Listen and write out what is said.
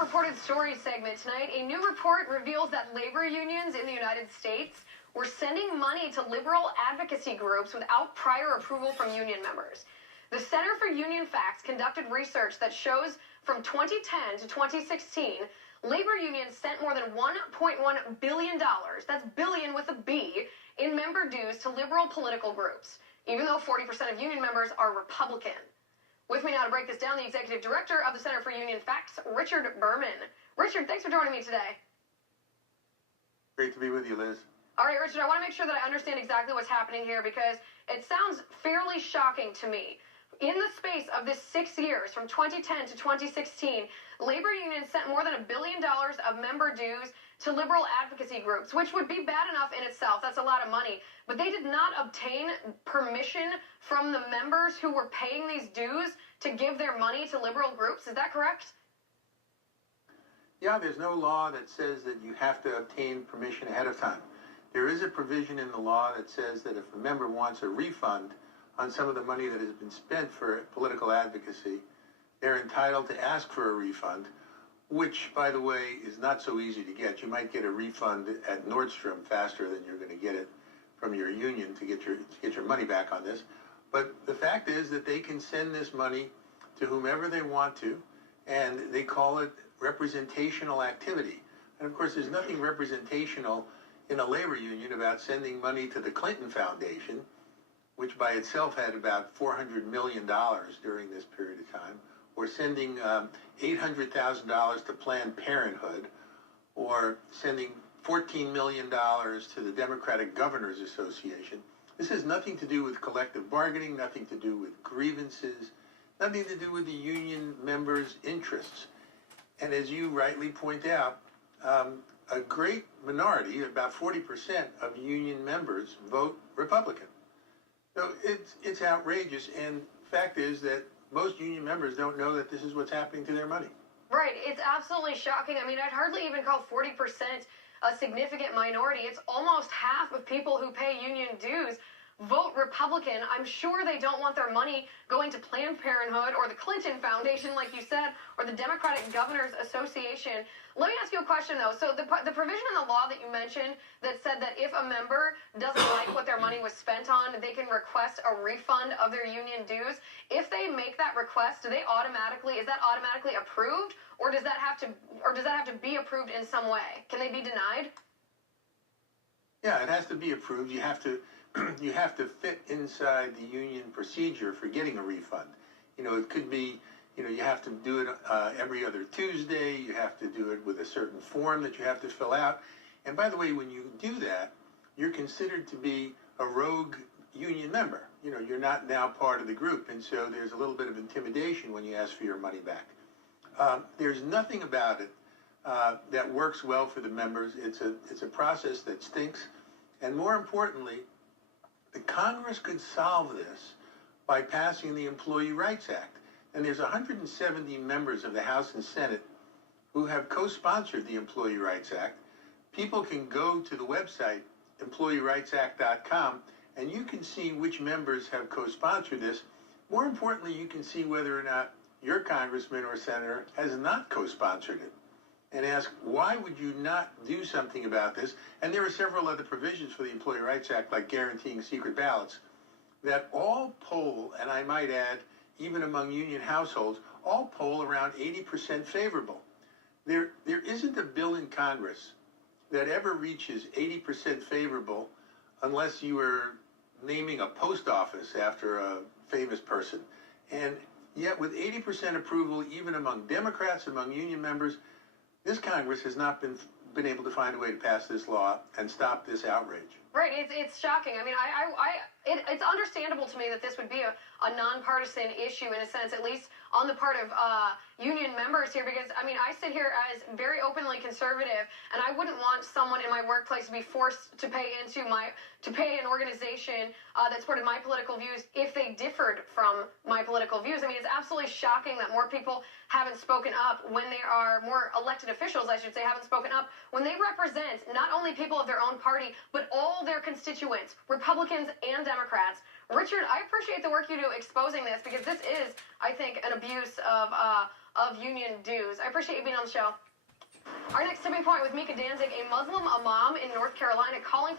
Reported Stories segment tonight, a new report reveals that labor unions in the United States were sending money to liberal advocacy groups without prior approval from union members. The Center for Union Facts conducted research that shows from 2010 to 2016, labor unions sent more than $1.1 billion, that's billion with a B, in member dues to liberal political groups, even though 40% of union members are Republican. With me now to break this down, the executive director of the Center for Union Facts, Richard Berman. Richard, thanks for joining me today. Great to be with you, Liz. All right, Richard, I want to make sure that I understand exactly what's happening here because it sounds fairly shocking to me. In the space of this 6 years, from 2010 to 2016, labor unions sent more than $1 billion of member dues to liberal advocacy groups, which would be bad enough in itself. That's a lot of money. But they did not obtain permission from the members who were paying these dues to give their money to liberal groups. Is that correct? Yeah, there's no law that says that you have to obtain permission ahead of time. There is a provision in the law that says that if a member wants a refund on some of the money that has been spent for political advocacy, they're entitled to ask for a refund, which, by the way, is not so easy to get. You might get a refund at Nordstrom faster than you're going to get it from your union to get your money back on this. But the fact is that they can send this money to whomever they want to, and they call it representational activity. And of course, there's nothing representational in a labor union about sending money to the Clinton Foundation, which by itself had about $400 million during this period of time, or sending $800,000 to Planned Parenthood, or sending $14 million to the Democratic Governors Association. This has nothing to do with collective bargaining, nothing to do with grievances, nothing to do with the union members' interests. And as you rightly point out, a great minority, about 40% of union members, vote Republican. So it's outrageous, and fact is that most union members don't know that this is what's happening to their money. Right. It's absolutely shocking. I mean, I'd hardly even call 40% a significant minority. It's almost half of people who pay union dues vote Republican. I'm sure they don't want their money going to Planned Parenthood or the Clinton Foundation, like you said, or the Democratic Governors Association. Let me ask you a question, though. So the provision in the law that you mentioned that said that if a member doesn't like what their money was spent on, they can request a refund of their union dues. If they make that request, is that automatically approved, or does that have to be approved in some way? Can they be denied? Yeah, it has to be approved. You have to fit inside the union procedure for getting a refund. You know, it could be, you have to do it every other Tuesday. You have to do it with a certain form that you have to fill out. And by the way, when you do that, you're considered to be a rogue union member. You're not now part of the group. And so there's a little bit of intimidation when you ask for your money back. There's nothing about it that works well for the members. It's a process that stinks. And more importantly, the Congress could solve this by passing the Employee Rights Act. And there's 170 members of the House and Senate who have co-sponsored the Employee Rights Act. People can go to the website, employeerightsact.com, and you can see which members have co-sponsored this. More importantly, you can see whether or not your congressman or senator has not co-sponsored it, and ask, why would you not do something about this? And there are several other provisions for the Employee Rights Act, like guaranteeing secret ballots, that all poll, and I might add, even among union households, all poll around 80% favorable. There isn't a bill in Congress that ever reaches 80% favorable unless you are naming a post office after a famous person. And yet with 80% approval, even among Democrats, among union members, this Congress has not been able to find a way to pass this law and stop this outrage. Right, it's shocking. I mean, it's understandable to me that this would be a nonpartisan issue in a sense, at least on the part of union members here, because, I mean, I sit here as very openly conservative, and I wouldn't want someone in my workplace to be forced to pay an organization that supported my political views if they differed from my political views. I mean, it's absolutely shocking that more people haven't spoken up when they are more elected officials, I should say, haven't spoken up when they represent not only people of their own party, but all their constituents, Republicans and Democrats. Richard, I appreciate the work you do exposing this, because this is, I think, an abuse of of union dues. I appreciate you being on the show. Our next tipping point with Mika Danzig, a Muslim imam in North Carolina calling for the